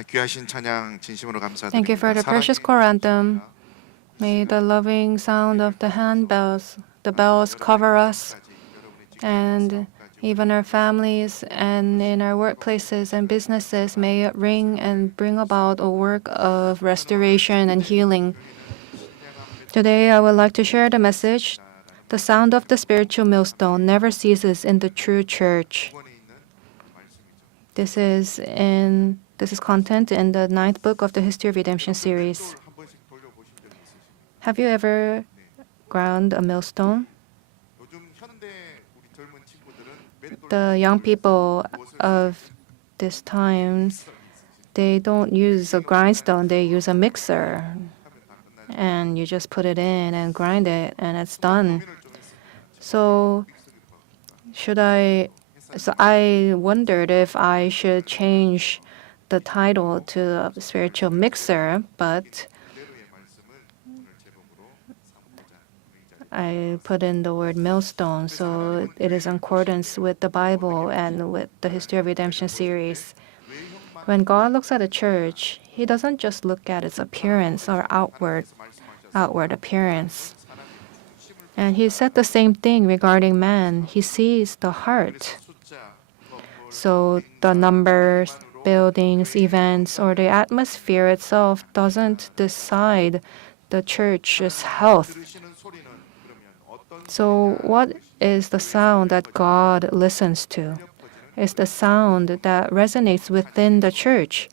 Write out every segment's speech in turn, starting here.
귀하신 찬양 진심으로 감사드립니다. Thank you for the precious choir anthem. May the loving sound of the handbells, the bells cover us and even our families, and in our workplaces and businesses, may it ring and bring about a work of restoration and healing. Today, I would like to share the message, the sound of the spiritual millstone never ceases in the true church. This is content in the 9th book of the History of Redemption series. Have you ever ground a millstone? The young people of this time, they don't use a grindstone, they use a mixer. And you just put it in and grind it, and it's done. So I wondered if I should change the title to a spiritual mixer, but I put in the word millstone, so it is in accordance with the Bible and with the History of Redemption series. When God looks at a church, He doesn't just look at its appearance or outward appearance. And He said the same thing regarding man. He sees the heart. So the numbers, buildings, events, or the atmosphere itself doesn't decide the church's health. So what is the sound that God listens to? It's the sound that resonates within the church.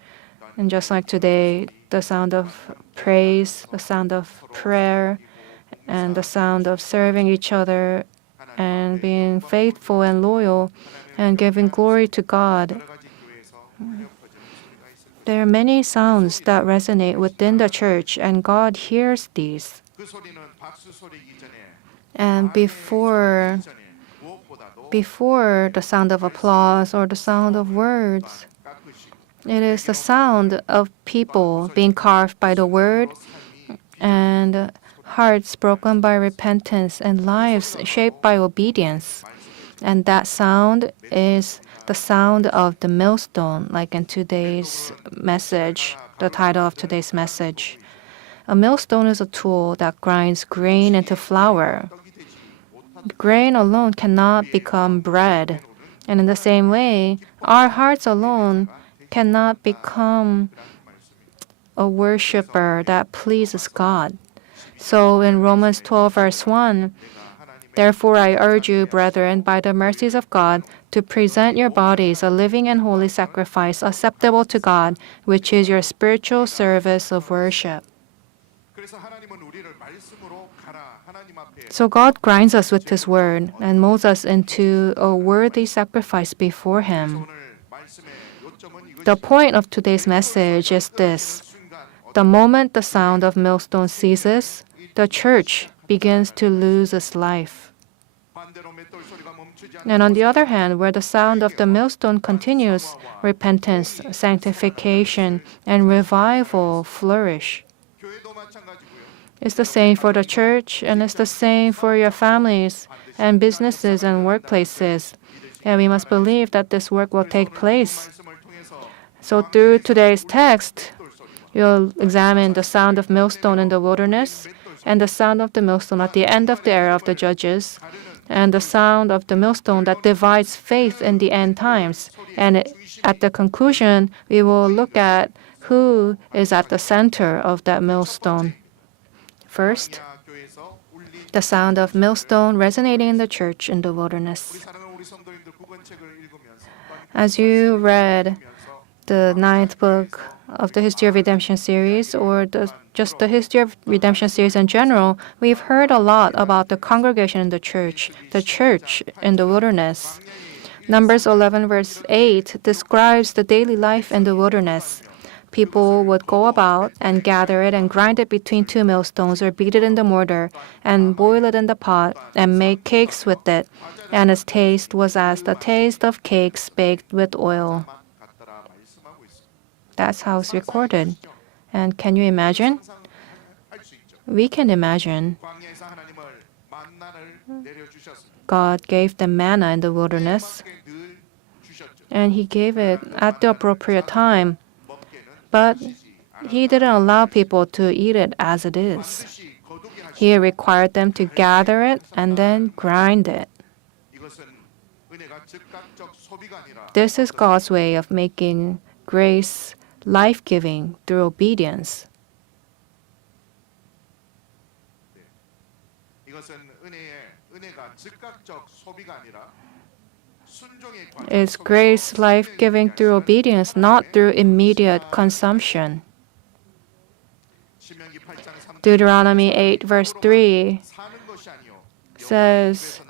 And just like today, the sound of praise, the sound of prayer, and the sound of serving each other and being faithful and loyal and giving glory to God. There are many sounds that resonate within the church, and God hears these. And before the sound of applause or the sound of words, it is the sound of people being carved by the word and hearts broken by repentance and lives shaped by obedience. And that sound is the sound of the millstone, like in today's message, the title of today's message. A millstone is a tool that grinds grain into flour. Grain alone cannot become bread. And in the same way, our hearts alone cannot become a worshiper that pleases God. So in Romans 12, verse 1, therefore I urge you, brethren, by the mercies of God, to present your bodies a living and holy sacrifice acceptable to God, which is your spiritual service of worship. So God grinds us with His word and molds us into a worthy sacrifice before Him. The point of today's message is this. The moment the sound of millstone ceases, the church begins to lose its life. And on the other hand, where the sound of the millstone continues, repentance, sanctification, and revival flourish. It's the same for the church, and it's the same for your families and businesses and workplaces. And we must believe that this work will take place. So through today's text, you'll examine the sound of millstone in the wilderness and the sound of the millstone at the end of the era of the judges, and the sound of the millstone that divides faith in the end times. And at the conclusion, we will look at who is at the center of that millstone. First, the sound of millstone resonating in the church in the wilderness. As you read the 9th book of the History of Redemption series, or just the History of Redemption series in general, we've heard a lot about the congregation in the church in the wilderness. Numbers 11 verse 8 describes the daily life in the wilderness. People would go about and gather it and grind it between two millstones or beat it in the mortar and boil it in the pot and make cakes with it. And its taste was as the taste of cakes baked with oil. That's how it's recorded. And can you imagine? We can imagine. God gave them manna in the wilderness, and He gave it at the appropriate time. But he didn't allow people to eat it as it is. He required them to gather it and then grind it. This is God's way of making grace life-giving through obedience. It's grace life-giving through obedience, not through immediate consumption. Deuteronomy 8 verse 3 says,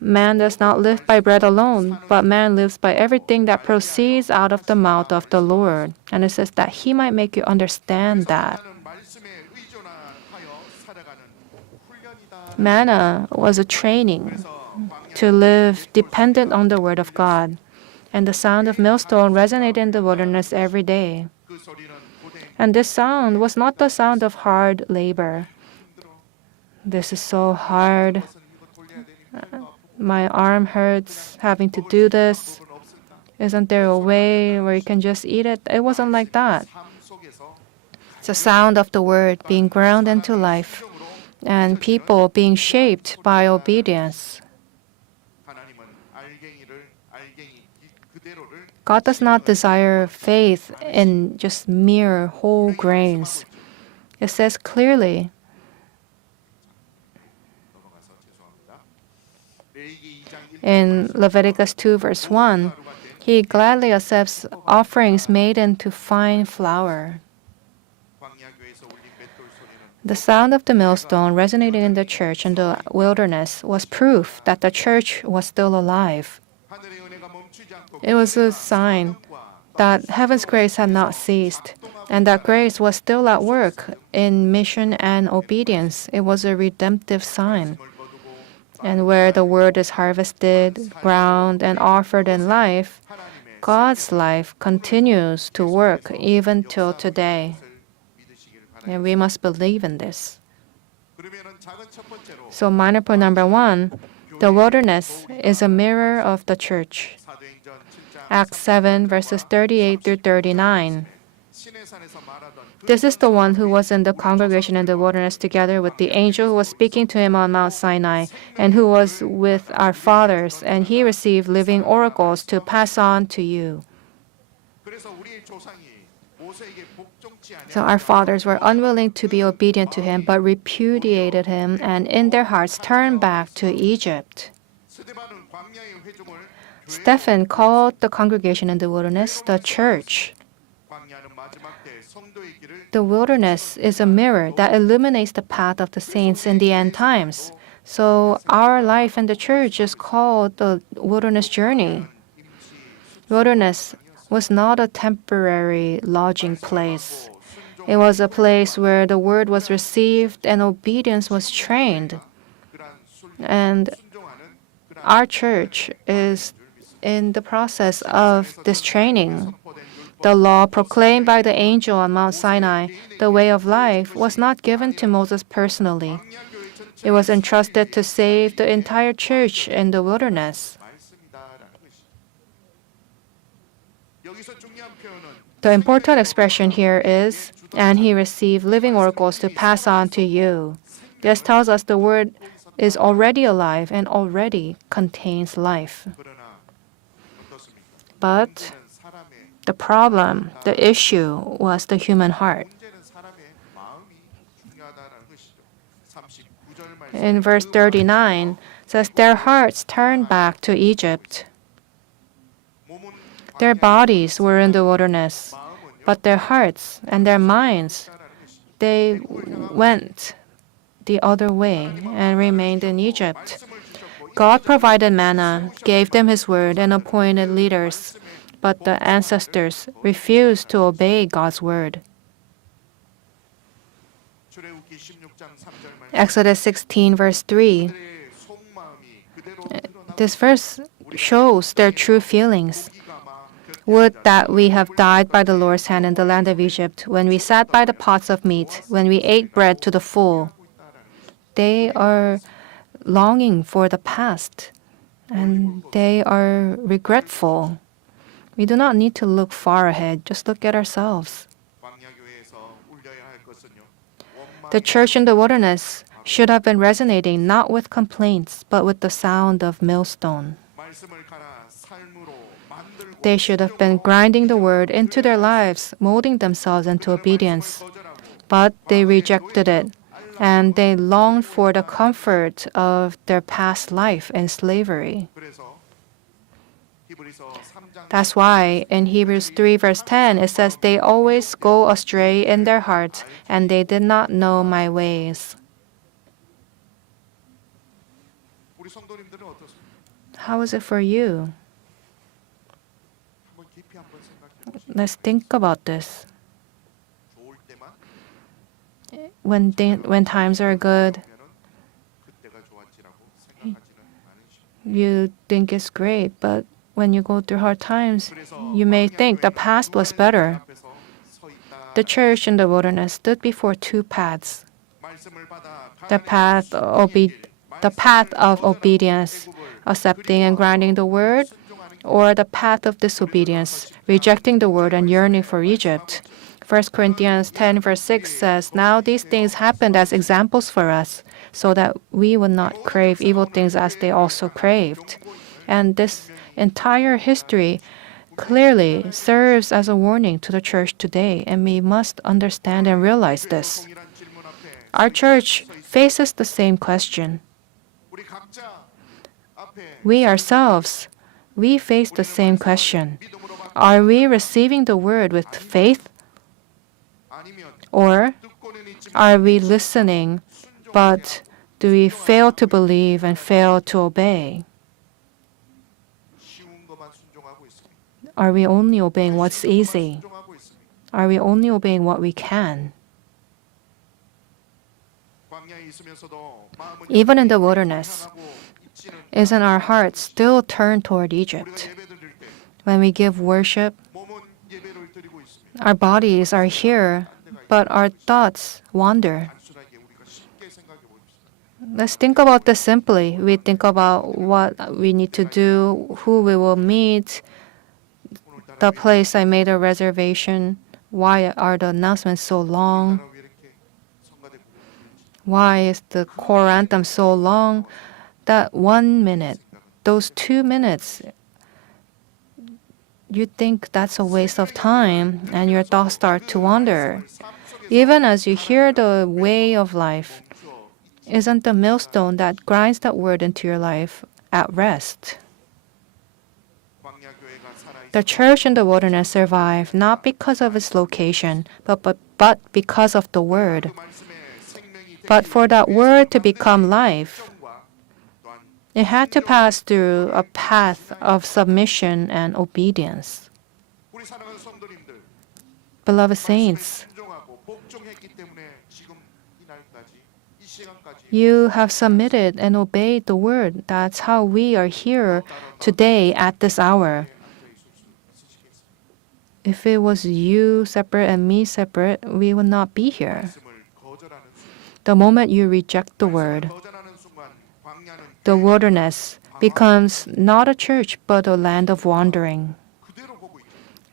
"Man does not live by bread alone, but man lives by everything that proceeds out of the mouth of the Lord." And it says that He might make you understand that. Manna was a training to live dependent on the Word of God. And the sound of Millstone resonated in the wilderness every day. And this sound was not the sound of hard labor. This is so hard. My arm hurts having to do this. Isn't there a way where you can just eat it? It wasn't like that. It's the sound of the Word being ground into life and people being shaped by obedience. God does not desire faith in just mere whole grains. It says clearly, in Leviticus 2 verse 1, He gladly accepts offerings made into fine flour. The sound of the millstone resonating in the church in the wilderness was proof that the church was still alive. It was a sign that heaven's grace had not ceased and that grace was still at work in mission and obedience. It was a redemptive sign. And where the word is harvested, ground, and offered in life, God's life continues to work even till today. And we must believe in this. So minor point number 1, the wilderness is a mirror of the church. Acts 7 verses 38 through 39. This is the one who was in the congregation in the wilderness together with the angel who was speaking to him on Mount Sinai, and who was with our fathers, and he received living oracles to pass on to you. So our fathers were unwilling to be obedient to him, but repudiated him, and in their hearts turned back to Egypt. Stephen called the congregation in the wilderness the church. The wilderness is a mirror that illuminates the path of the saints in the end times. So our life in the church is called the wilderness journey. Wilderness was not a temporary lodging place. It was a place where the word was received and obedience was trained. And our church is in the process of this training. The law proclaimed by the angel on Mount Sinai, the way of life, was not given to Moses personally. It was entrusted to save the entire church in the wilderness. The important expression here is, "And he received living oracles to pass on to you." This tells us the word is already alive and already contains life. But the problem, the issue, was the human heart. In verse 39, it says, "Their hearts turned back to Egypt." Their bodies were in the wilderness, but their hearts and their minds, they went the other way and remained in Egypt. God provided manna, gave them His word, and appointed leaders, but the ancestors refused to obey God's word. Exodus 16 verse 3. This verse shows their true feelings. "Would that we have died by the Lord's hand in the land of Egypt, when we sat by the pots of meat, when we ate bread to the full." They are longing for the past, and they are regretful. We do not need to look far ahead, just look at ourselves. The church in the wilderness should have been resonating not with complaints, but with the sound of Millstone. They should have been grinding the word into their lives, molding themselves into obedience. But they rejected it, and they longed for the comfort of their past life in slavery. That's why in Hebrews 3 verse 10 it says, they always go astray in their hearts, and they did not know my ways. How is it for you? Let's think about this. When times are good, you think it's great, but when you go through hard times, you may think the past was better. The church in the wilderness stood before two paths. The path of obedience, accepting and grinding the word, or the path of disobedience, rejecting the word and yearning for Egypt. 1 Corinthians 10 verse 6 says, now these things happened as examples for us, so that we would not crave evil things as they also craved. And this entire history clearly serves as a warning to the church today, and we must understand and realize this. Our church faces the same question. We ourselves, we face the same question. Are we receiving the word with faith? Or are we listening, but do we fail to believe and fail to obey? Are we only obeying what's easy? Are we only obeying what we can? Even in the wilderness, isn't our heart still turned toward Egypt? When we give worship, our bodies are here, but our thoughts wander. Let's think about this simply. We think about what we need to do, who we will meet, the place I made a reservation. Why are the announcements so long? Why is the choir anthem so long? That 1 minute, those 2 minutes, you think that's a waste of time, and your thoughts start to wander. Even as you hear the way of life, isn't the millstone that grinds that word into your life at rest? The church in the wilderness survived not because of its location, but because of the word. But for that word to become life, it had to pass through a path of submission and obedience. Beloved saints, you have submitted and obeyed the word. That's how we are here today at this hour. If it was you separate and me separate, we would not be here. The moment you reject the word, the wilderness becomes not a church but a land of wandering.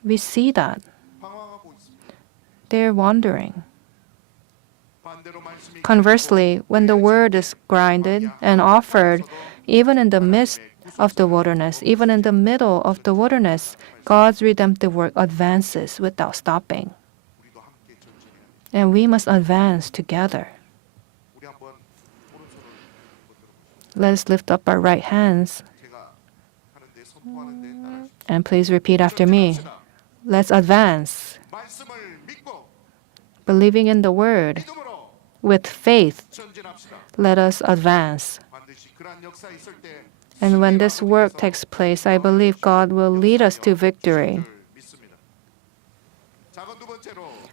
We see that. They're wandering. Conversely, when the word is grinded and offered, even in the midst of the wilderness, even in the middle of the wilderness, God's redemptive work advances without stopping. And we must advance together. Let us lift up our right hands. And please repeat after me. Let's advance. Believing in the word, with faith, let us advance. And when this work takes place, I believe God will lead us to victory.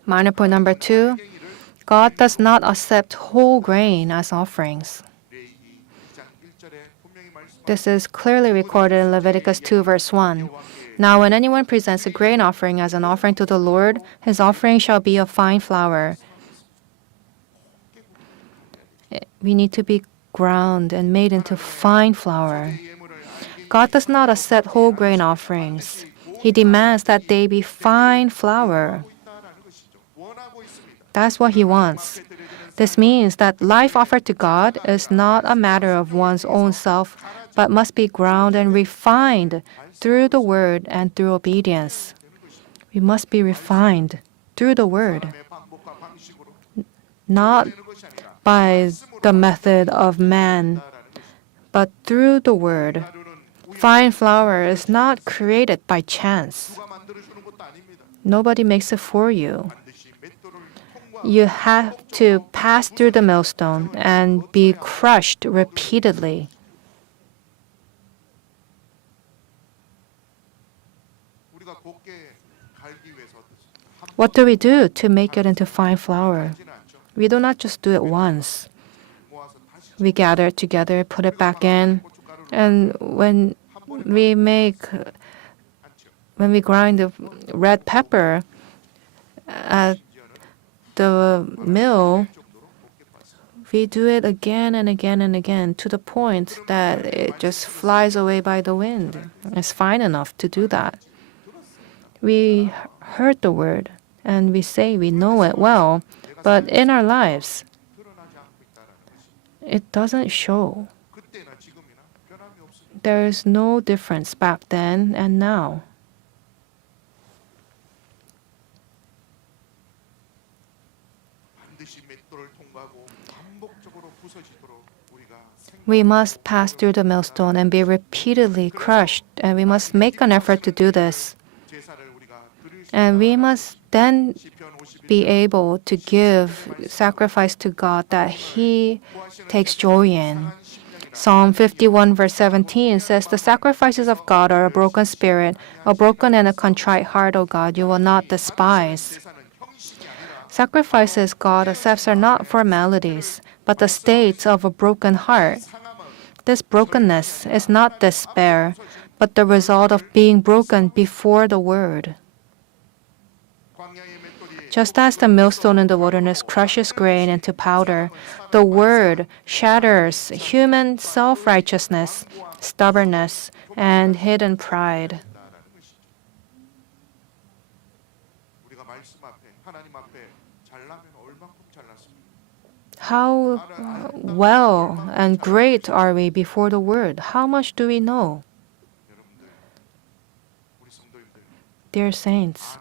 Minor point number 2, God does not accept whole grain as offerings. This is clearly recorded in Leviticus 2 verse 1. Now when anyone presents a grain offering as an offering to the Lord, his offering shall be of fine flour. We need to be ground and made into fine flour. God does not accept whole grain offerings. He demands that they be fine flour. That's what He wants. This means that life offered to God is not a matter of one's own self, but must be ground and refined through the word and through obedience. We must be refined through the word, not by the method of man, but through the word. Fine flour is not created by chance. Nobody makes it for you. You have to pass through the millstone and be crushed repeatedly. What do we do to make it into fine flour? We do not just do it once. We gather it together, put it back in, and when we grind the red pepper at the mill, we do it again and again and again to the point that it just flies away by the wind. It's fine enough to do that. We heard the word and we say we know it well, but in our lives, it doesn't show. There is no difference back then and now. We must pass through the millstone and be repeatedly crushed, and we must make an effort to do this. And we must then be able to give sacrifice to God that He takes joy in. Psalm 51 verse 17 says, "The sacrifices of God are a broken spirit, a broken and a contrite heart, O God, you will not despise." Sacrifices God accepts are not formalities, but the states of a broken heart. This brokenness is not despair, but the result of being broken before the Word. Just as the millstone in the wilderness crushes grain into powder, the Word shatters human self-righteousness, stubbornness, and hidden pride. How well and great are we before the Word? How much do we know? Dear saints,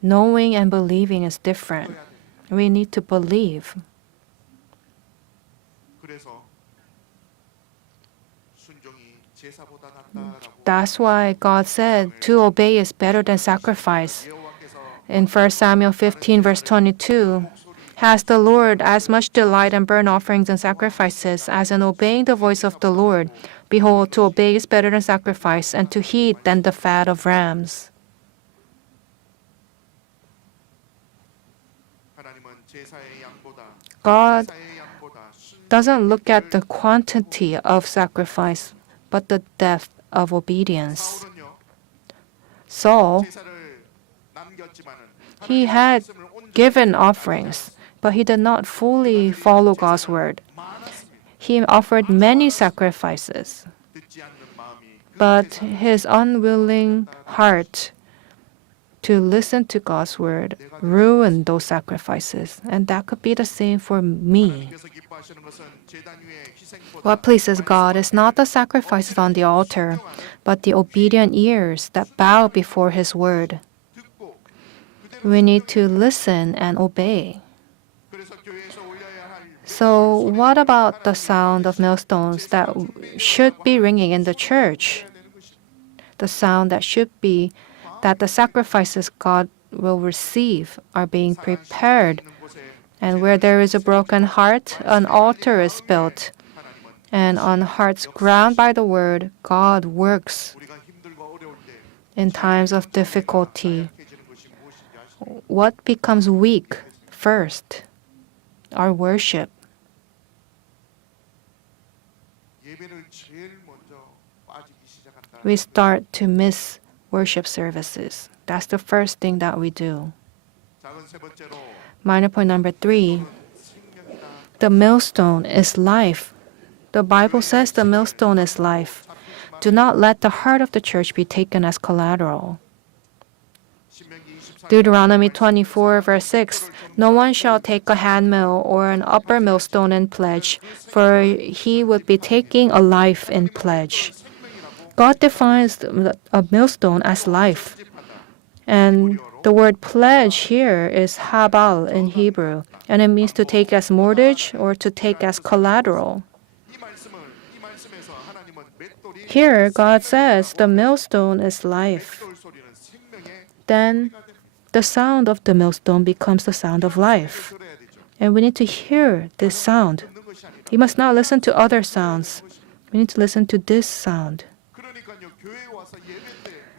knowing and believing is different. We need to believe. That's why God said to obey is better than sacrifice. In 1 Samuel 15 verse 22, "Has the Lord as much delight in burnt offerings and sacrifices as in obeying the voice of the Lord? Behold, to obey is better than sacrifice, and to heed than the fat of rams." God doesn't look at the quantity of sacrifice, but the depth of obedience. Saul, he had given offerings, but he did not fully follow God's word. He offered many sacrifices, but his unwilling heart to listen to God's word ruined those sacrifices. And that could be the same for me. What pleases God is not the sacrifices on the altar, but the obedient ears that bow before His word. We need to listen and obey. So what about the sound of millstones that should be ringing in the church? The sound that should be that the sacrifices God will receive are being prepared. And where there is a broken heart, an altar is built. And on hearts ground by the word, God works. In times of difficulty, what becomes weak first? Our worship. We start to miss worship services. That's the first thing that we do. Minor point number 3. The millstone is life. The Bible says the millstone is life. Do not let the heart of the church be taken as collateral. Deuteronomy 24, verse 6, no one shall take a handmill or an upper millstone in pledge, for he would be taking a life in pledge. God defines a millstone as life. And the word pledge here is habal in Hebrew, and it means to take as mortgage or to take as collateral. Here, God says the millstone is life. Then the sound of the millstone becomes the sound of life. And we need to hear this sound. We must not listen to other sounds. We need to listen to this sound.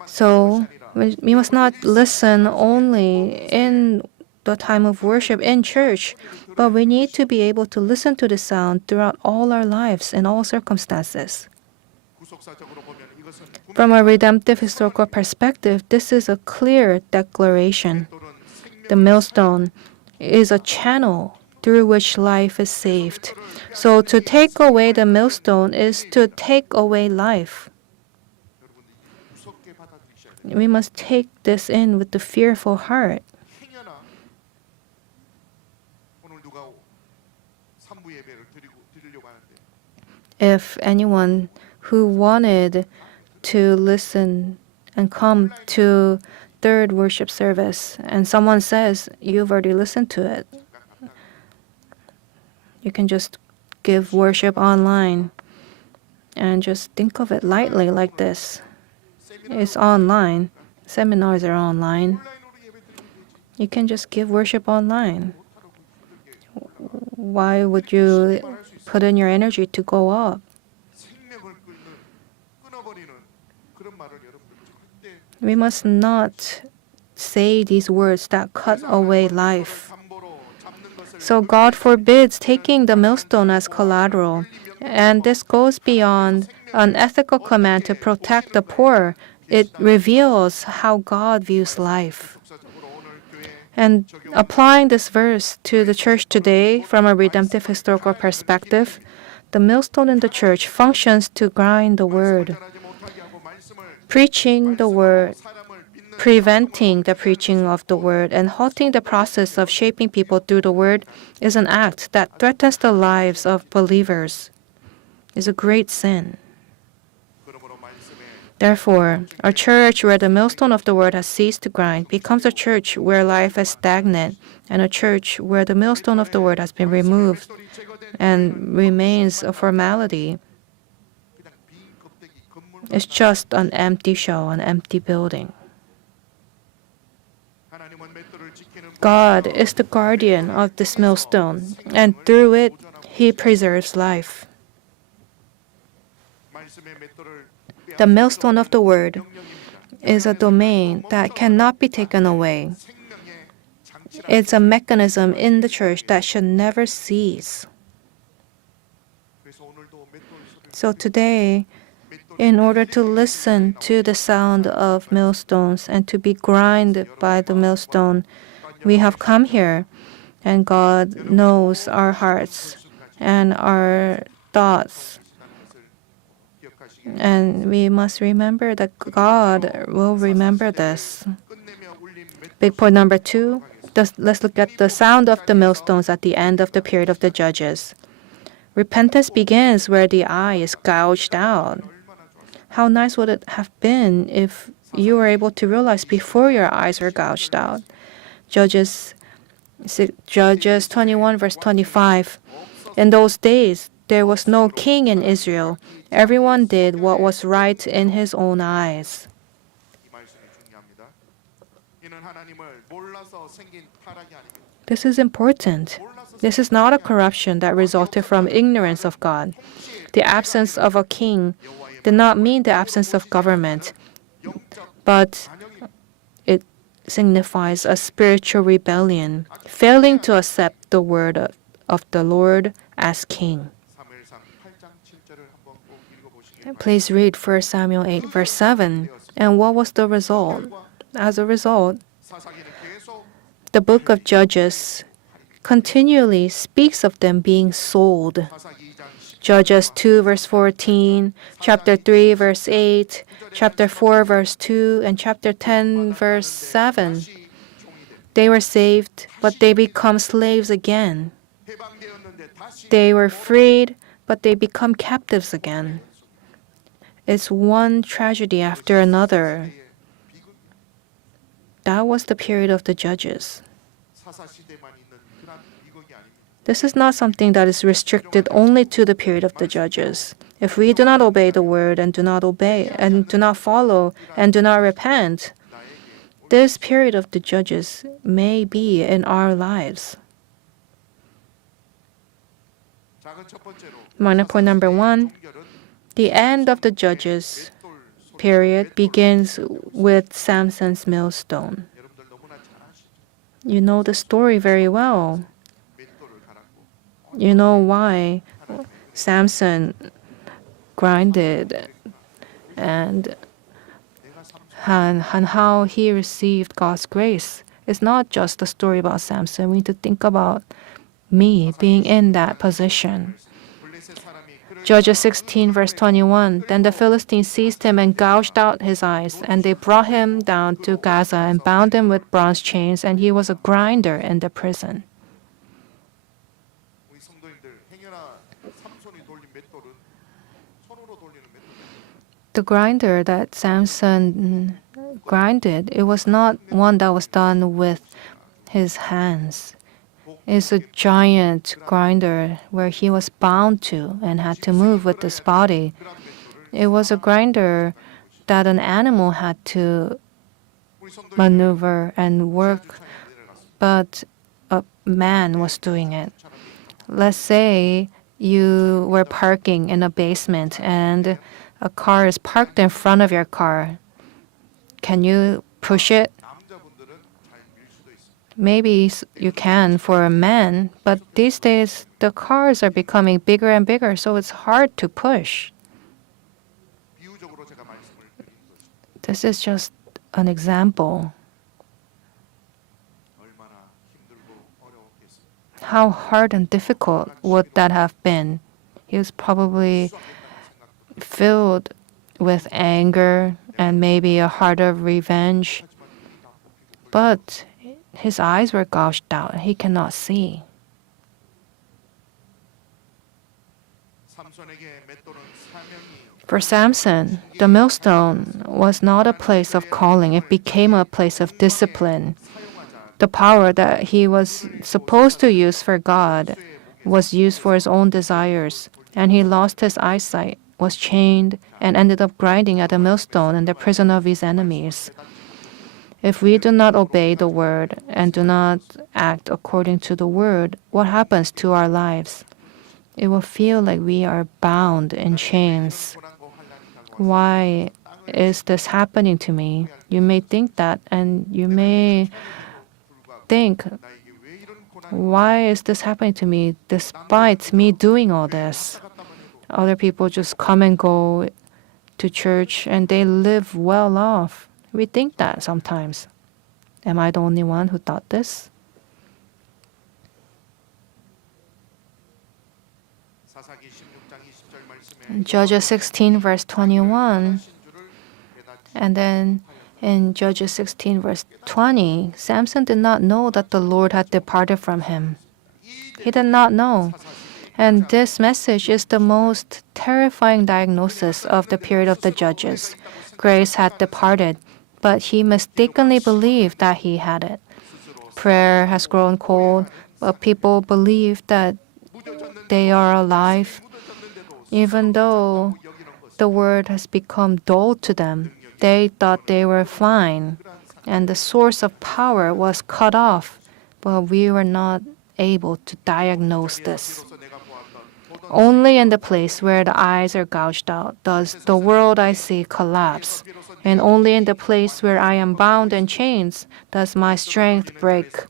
So we must not listen only in the time of worship in church, but we need to be able to listen to the sound throughout all our lives in all circumstances. From a redemptive historical perspective, this is a clear declaration. The millstone is a channel through which life is saved. So to take away the millstone is to take away life. We must take this in with the fearful heart. If anyone who wanted to listen and come to third worship service and someone says, you've already listened to it, you can just give worship online and just think of it lightly like this. It's online. Seminars are online. You can just give worship online. Why would you put in your energy to go up? We must not say these words that cut away life. So God forbids taking the millstone as collateral, and this goes beyond an ethical command to protect the poor. It reveals how God views life. And applying this verse to the church today from a redemptive historical perspective, the millstone in the church functions to grind the word. Preaching the word, preventing the preaching of the word, and halting the process of shaping people through the word is an act that threatens the lives of believers. It's a great sin. Therefore, a church where the millstone of the word has ceased to grind becomes a church where life is stagnant, and a church where the millstone of the word has been removed and remains a formality. It's just an empty show, an empty building. God is the guardian of this millstone, and through it, He preserves life. The millstone of the word is a domain that cannot be taken away. It's a mechanism in the church that should never cease. So today, in order to listen to the sound of millstones and to be grinded by the millstone, we have come here, and God knows our hearts and our thoughts. And we must remember that God will remember this. Big point number 2, let's look at the sound of the millstones at the end of the period of the judges. Repentance begins where the eye is gouged out. How nice would it have been if you were able to realize before your eyes were gouged out? Judges 21, verse 25. In those days, there was no king in Israel. Everyone did what was right in his own eyes. This is important. This is not a corruption that resulted from ignorance of God. The absence of a king did not mean the absence of government, but it signifies a spiritual rebellion, failing to accept the word of the Lord as king. Please read 1 Samuel 8, verse 7. And what was the result? As a result, the book of Judges continually speaks of them being sold. Judges 2, verse 14, chapter 3, verse 8, chapter 4, verse 2, and chapter 10, verse 7. They were saved, but they become slaves again. They were freed, but they become captives again. It's one tragedy after another. That was the period of the judges. This is not something that is restricted only to the period of the judges. If we do not obey the word and do not follow and do not repent, this period of the judges may be in our lives. Minor point number 1, the end of the judges period begins with Samson's millstone. You know the story very well. You know why Samson grinded and how he received God's grace. It's not just a story about Samson. We need to think about me being in that position. Judges 16, verse 21, Then the Philistines seized him and gouged out his eyes, and they brought him down to Gaza and bound him with bronze chains, and he was a grinder in the prison. The grinder that Samson grinded, it was not one that was done with his hands. It's a giant grinder where he was bound to and had to move with his body. It was a grinder that an animal had to maneuver and work, but a man was doing it. Let's say you were parking in a basement and a car is parked in front of your car. Can you push it? Maybe you can for a man, but these days the cars are becoming bigger and bigger, so it's hard to push. This is just an example. How hard and difficult would that have been? He was probably filled with anger and maybe a heart of revenge. But his eyes were gouged out. He cannot see. For Samson, the millstone was not a place of calling. It became a place of discipline. The power that he was supposed to use for God was used for his own desires, and he lost his eyesight, was chained, and ended up grinding at a millstone in the prison of his enemies. If we do not obey the word and do not act according to the word, what happens to our lives? It will feel like we are bound in chains. Why is this happening to me? You may think that, and you may think, why is this happening to me despite me doing all this? Other people just come and go to church and they live well off. We think that sometimes. Am I the only one who thought this? Judges 16 verse 21. And then in Judges 16 verse 20, Samson did not know that the Lord had departed from him. He did not know. And this message is the most terrifying diagnosis of the period of the judges. Grace had departed, but he mistakenly believed that he had it. Prayer has grown cold, but people believe that they are alive. Even though the word has become dull to them, they thought they were fine, and the source of power was cut off, but we were not able to diagnose this. Only in the place where the eyes are gouged out does the world I see collapse. And only in the place where I am bound in chains does my strength break.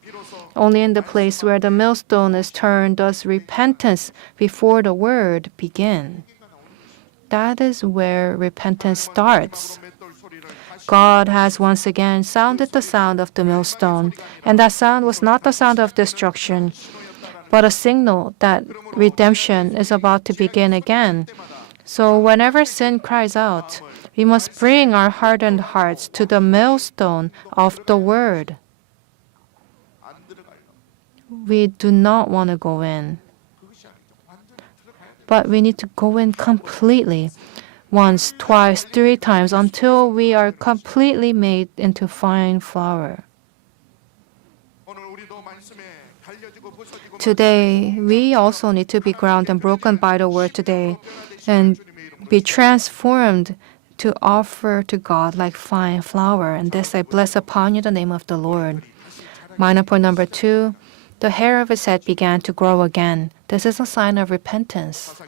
Only in the place where the millstone is turned does repentance before the word begin. That is where repentance starts. God has once again sounded the sound of the millstone, and that sound was not the sound of destruction, but a signal that redemption is about to begin again. So whenever sin cries out, we must bring our hardened hearts to the millstone of the Word. we do not want to go in. But we need to go in completely, once, twice, 3 times, until we are completely made into fine flour. Today, we also need to be ground and broken by the word today and be transformed to offer to God like fine flour. And this I bless upon you the name of the Lord. Minor point number 2, the hair of his head began to grow again. This is a sign of repentance.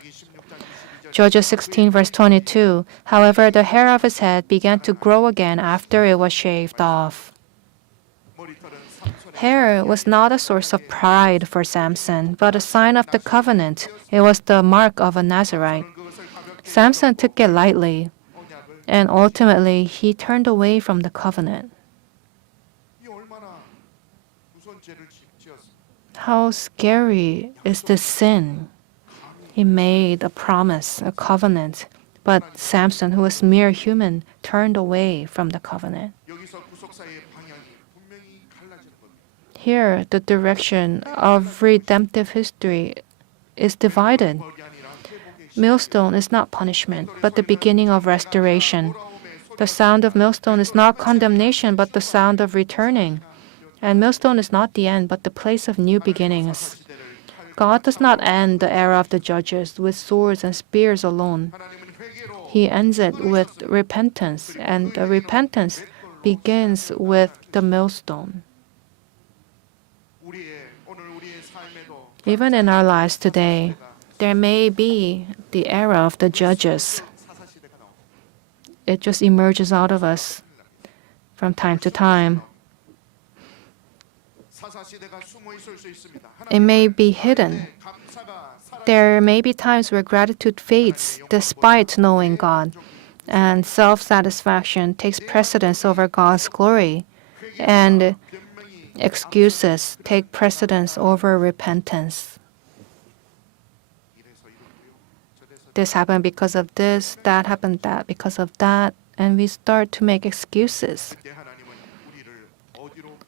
Judges 16 verse 22, however, the hair of his head began to grow again after it was shaved off. Hair was not a source of pride for Samson, but a sign of the covenant. It was the mark of a Nazirite. Samson took it lightly, and ultimately he turned away from the covenant. How scary is this sin? He made a promise, a covenant, but Samson, who was mere human, turned away from the covenant. Here, the direction of redemptive history is divided. Millstone is not punishment, but the beginning of restoration. The sound of millstone is not condemnation, but the sound of returning. And millstone is not the end, but the place of new beginnings. God does not end the era of the judges with swords and spears alone. He ends it with repentance, and the repentance begins with the millstone. Even in our lives today, there may be the era of the judges. It just emerges out of us from time to time. It may be hidden. There may be times where gratitude fades despite knowing God, and self-satisfaction takes precedence over God's glory, and excuses take precedence over repentance. This happened because of this, that happened that because of that, and we start to make excuses.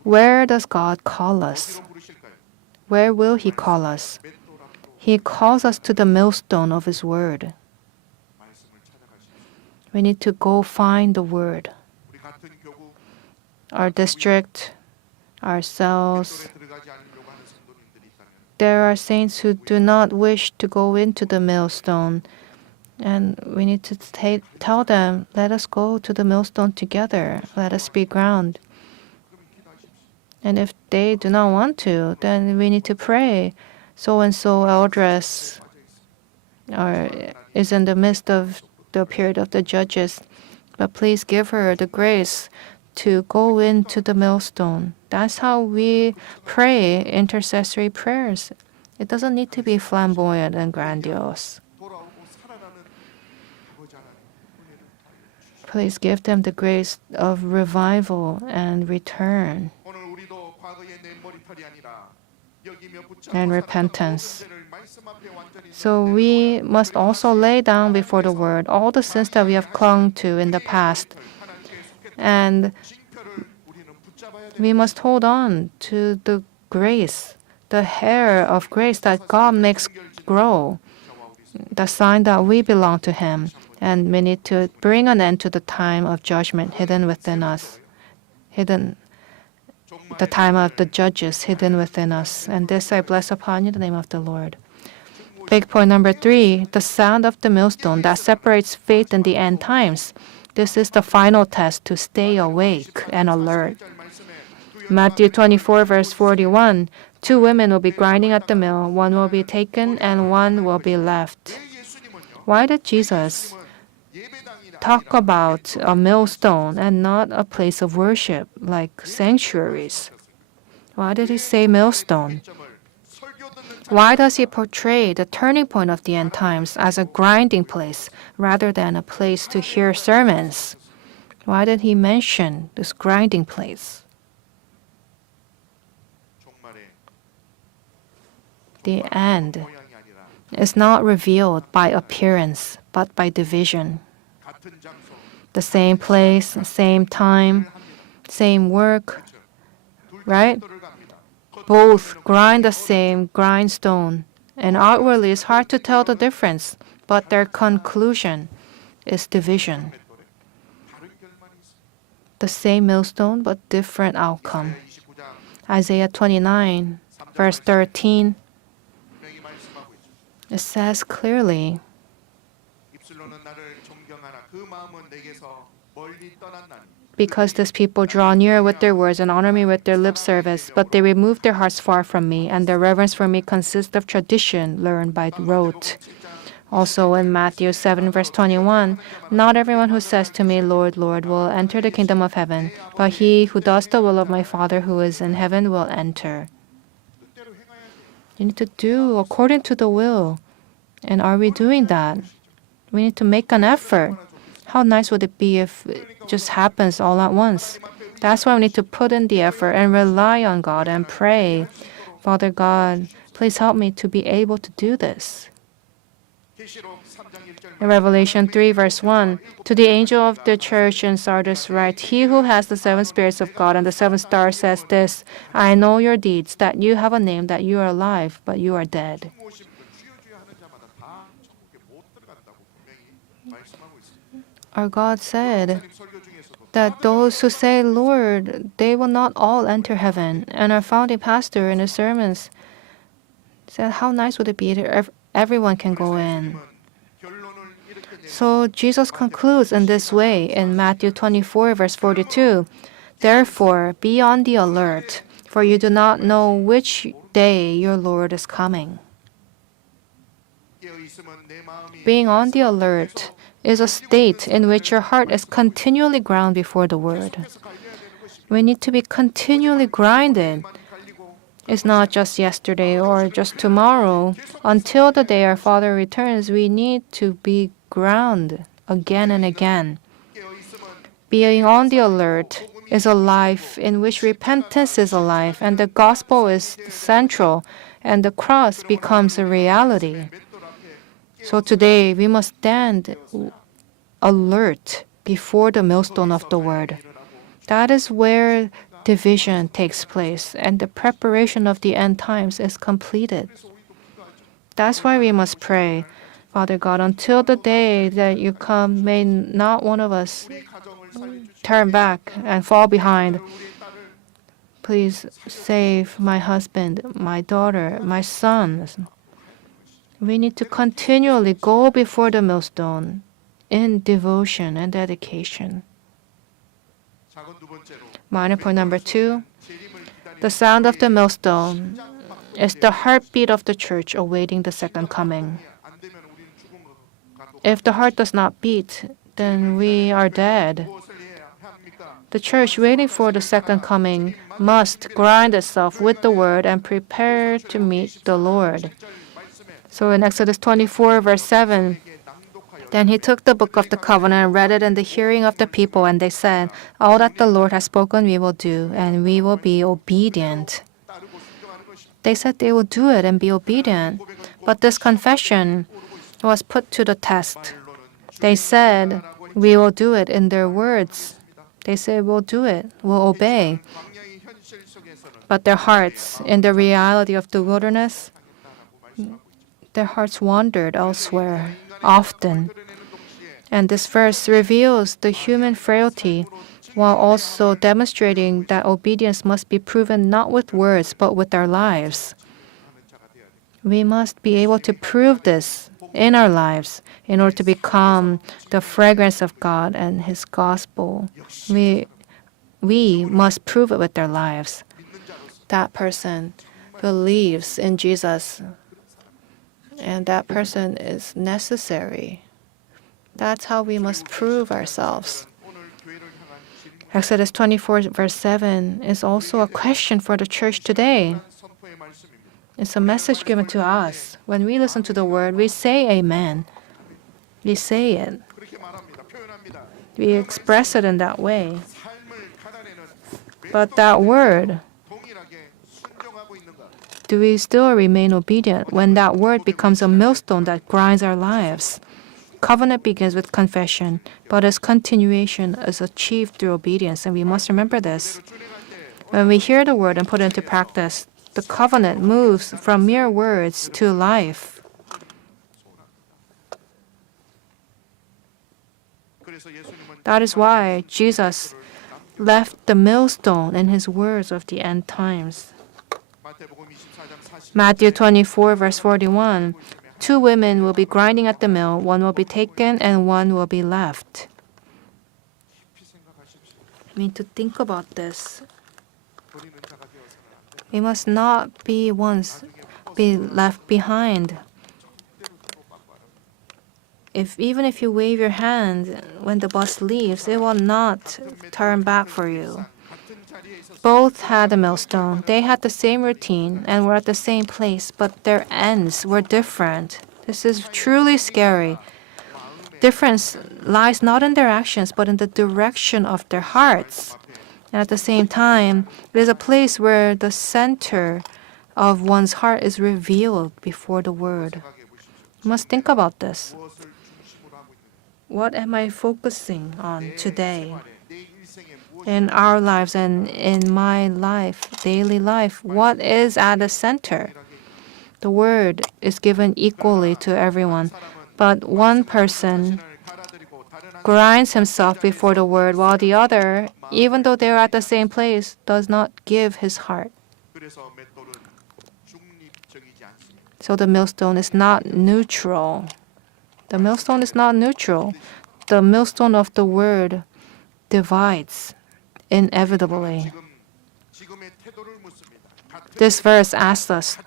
Where does God call us? Where will He call us? He calls us to the millstone of His Word. We need to go find the Word. Our district, ourselves. There are saints who do not wish to go into the millstone, and we need to tell them, let us go to the millstone together. Let us be ground. And if they do not want to, then we need to pray. So-and-so eldress is in the midst of the period of the judges, but please give her the grace to go into the millstone. That's how we pray intercessory prayers. It doesn't need to be flamboyant and grandiose. Please give them the grace of revival and return and repentance. So we must also lay down before the Word all the sins that we have clung to in the past. And we must hold on to the grace, the hair of grace that God makes grow, the sign that we belong to Him. And we need to bring an end to the time of judgment hidden within us, the time of the judges hidden within us. And this I bless upon you in the name of the Lord. Big point number 3, the sound of the millstone that separates faith in the end times. This is the final test to stay awake and alert. Matthew 24, verse 41, 2 women will be grinding at the mill. One will be taken and one will be left. Why did Jesus talk about a millstone and not a place of worship like sanctuaries? Why did He say millstone? Why does He portray the turning point of the end times as a grinding place rather than a place to hear sermons? Why did He mention this grinding place? The end is not revealed by appearance, but by division. The same place, same time, same work, right? both grind the same grindstone, and outwardly it's hard to tell the difference, but their conclusion is division. The same millstone, but different outcome. Isaiah 29, verse 13, it says clearly, because this people draw near with their words and honor me with their lip service, but they remove their hearts far from me, and their reverence for me consists of tradition learned by rote. Also in Matthew 7, verse 21, not everyone who says to me, Lord, Lord, will enter the kingdom of heaven, but he who does the will of my Father who is in heaven will enter. You need to do according to the will. And are we doing that? We need to make an effort. How nice would it be if it just happens all at once? That's why we need to put in the effort and rely on God and pray. Father God, please help me to be able to do this. In Revelation 3, verse 1, to the angel of the church in Sardis write, he who has the seven spirits of God and the seven stars says this, I know your deeds, that you have a name, that you are alive, but you are dead. Our God said that those who say, Lord, they will not all enter heaven. And our founding pastor in his sermons said, how nice would it be if everyone can go in? So Jesus concludes in this way in Matthew 24, verse 42. Therefore, be on the alert, for you do not know which day your Lord is coming. Being on the alert is a state in which your heart is continually ground before the Word. We need to be continually grinded. It's not just yesterday or just tomorrow. Until the day our Father returns, we need to be ground again and again. Being on the alert is a life in which repentance is alive and the gospel is central and the cross becomes a reality. So today we must stand alert before the millstone of the Word. That is where division takes place and the preparation of the end times is completed. That's why we must pray, Father God, until the day that you come, may not one of us turn back and fall behind. Please save my husband, my daughter, my sons. We need to continually go before the millstone in devotion and dedication. Minor point number 2, the sound of the millstone is the heartbeat of the church awaiting the second coming. If the heart does not beat, then we are dead. The church waiting for the second coming must grind itself with the Word and prepare to meet the Lord. So in Exodus 24, verse 7, then he took the book of the covenant and read it in the hearing of the people, and they said, all that the Lord has spoken we will do, and we will be obedient. They said they will do it and be obedient. But this confession was put to the test. They said, we will do it in their words. They said, we'll do it, we'll obey. But their hearts, in the reality of the wilderness, their hearts wandered elsewhere often. And this verse reveals the human frailty while also demonstrating that obedience must be proven not with words but with our lives. We must be able to prove this in our lives in order to become the fragrance of God and His gospel. We must prove it with our lives. That person believes in Jesus, and that person is necessary. That's how we must prove ourselves. Exodus 24, verse 7 is also a question for the church today. It's a message given to us. When we listen to the word, we say amen. We say it. We express it in that way. But that word, do we still remain obedient when that word becomes a millstone that grinds our lives? Covenant begins with confession, but its continuation is achieved through obedience, and we must remember this. When we hear the word and put it into practice, The covenant moves from mere words to life. That is why Jesus left the millstone in his words of the end times. Matthew 24, verse 41. 2 women will be grinding at the mill, one will be taken and one will be left. I mean, to think about this. We must not be left behind. Even if you wave your hand when the bus leaves, it will not turn back for you. Both had a millstone. They had the same routine and were at the same place, but their ends were different. This is truly scary. Difference lies not in their actions, but in the direction of their hearts. And at the same time, it is a place where the center of one's heart is revealed before the word. You must think about this. What am I focusing on today? In our lives and in my life, daily life, what is at the center? The word is given equally to everyone, but one person grinds himself before the word, while the other, even though they are at the same place, does not give his heart. So the millstone is not neutral. The millstone is not neutral. The millstone of the word divides inevitably. This verse asks us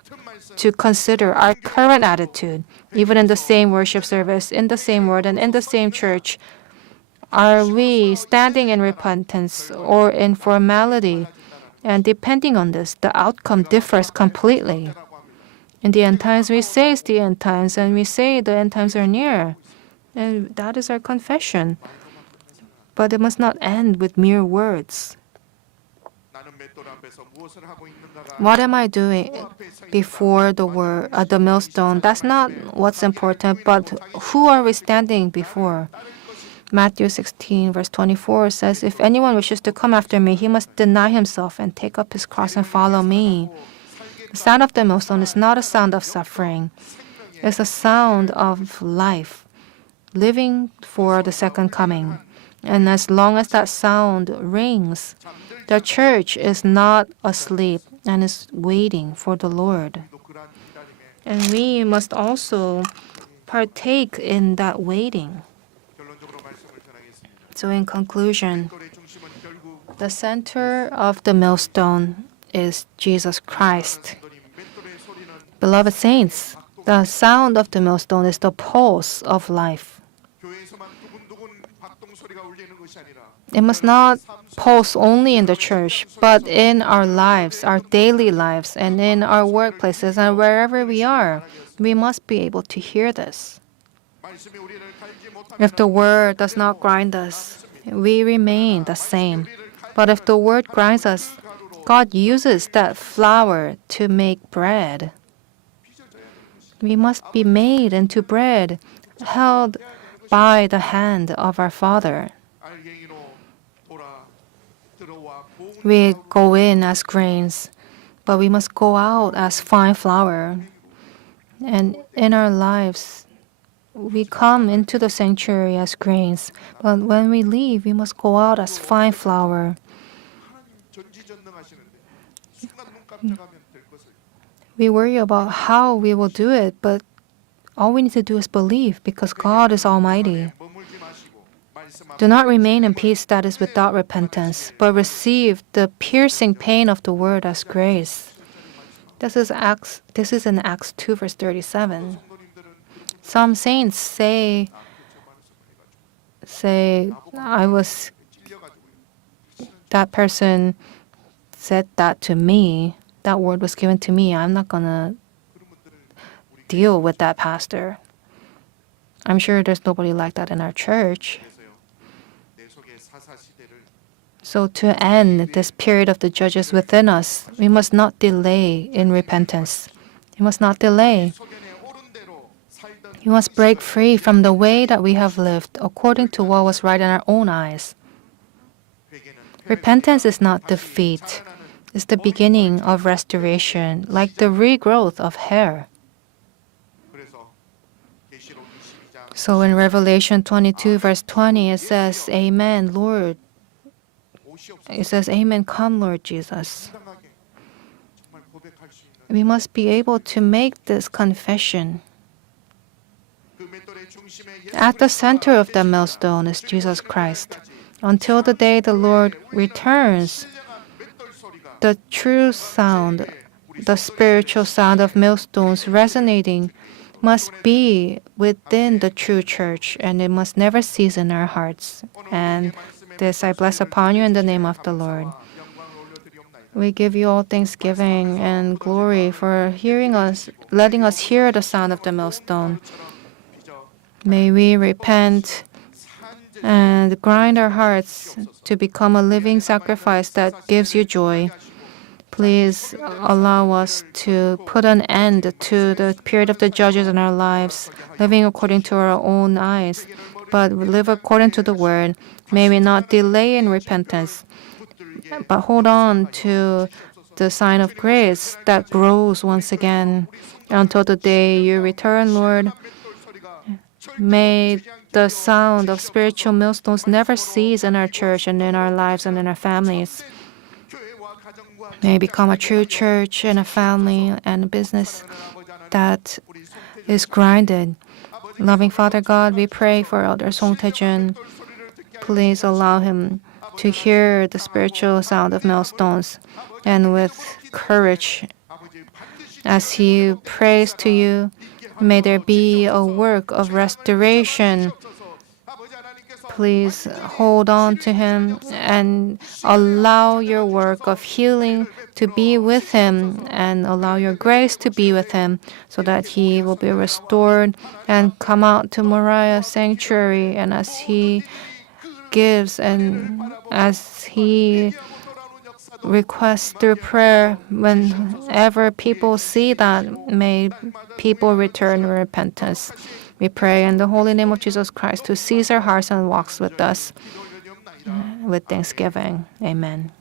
to consider our current attitude, even in the same worship service, in the same word, and in the same church. Are we standing in repentance or in formality? And depending on this, the outcome differs completely. In the end times, we say it's the end times, and we say the end times are near. And that is our confession. But it must not end with mere words. What am I doing before the millstone? That's not what's important, but who are we standing before? Matthew 16, verse 24 says, "If anyone wishes to come after me, he must deny himself and take up his cross and follow me." The sound of the millstone is not a sound of suffering. It's a sound of life, living for the second coming. And as long as that sound rings, the church is not asleep and is waiting for the Lord. And we must also partake in that waiting. So in conclusion, the center of the millstone is Jesus Christ. Beloved saints, the sound of the millstone is the pulse of life. It must not pulse only in the church, but in our lives, our daily lives, and in our workplaces and wherever we are. We must be able to hear this. If the word does not grind us, we remain the same. But if the word grinds us, God uses that flour to make bread. We must be made into bread, held by the hand of our Father. We go in as grains, but we must go out as fine flour. And in our lives, we come into the sanctuary as grains, but when we leave, we must go out as fine flour. We worry about how we will do it, but all we need to do is believe, because God is almighty. Do not remain in peace that is without repentance, but receive the piercing pain of the word as grace. This is in Acts 2, verse 37. Some saints say, that person said that to me. That word was given to me. I'm not going to deal with that pastor. I'm sure there's nobody like that in our church. So to end this period of the judges within us, we must not delay in repentance. We must not delay. We must break free from the way that we have lived according to what was right in our own eyes. Repentance is not defeat. is the beginning of restoration, like the regrowth of hair. So in Revelation 22, verse 20, it says, Amen, Lord. It says, Amen, come, Lord Jesus. We must be able to make this confession. At the center of the millstone is Jesus Christ. Until the day the Lord returns, the true sound, the spiritual sound of millstones resonating must be within the true church, and it must never cease in our hearts. And this I bless upon you in the name of the Lord. We give you all thanksgiving and glory for hearing us, letting us hear the sound of the millstone. May we repent and grind our hearts to become a living sacrifice that gives you joy. Please allow us to put an end to the period of the judges in our lives, living according to our own eyes, but live according to the word. May we not delay in repentance, but hold on to the sign of grace that grows once again until the day you return, Lord. May the sound of spiritual millstones never cease in our church and in our lives and in our families. May become a true church and a family and a business that is grinded. Loving Father God, we pray for Elder Song Tae-jun. Please allow him to hear the spiritual sound of millstones and with courage as he prays to you. May there be a work of restoration. Please hold on to him and allow your work of healing to be with him and allow your grace to be with him so that he will be restored and come out to Moriah Sanctuary. And as he gives and as he requests through prayer, whenever people see that, may people return in repentance. We pray in the holy name of Jesus Christ, who sees our hearts and walks with us with thanksgiving. Amen.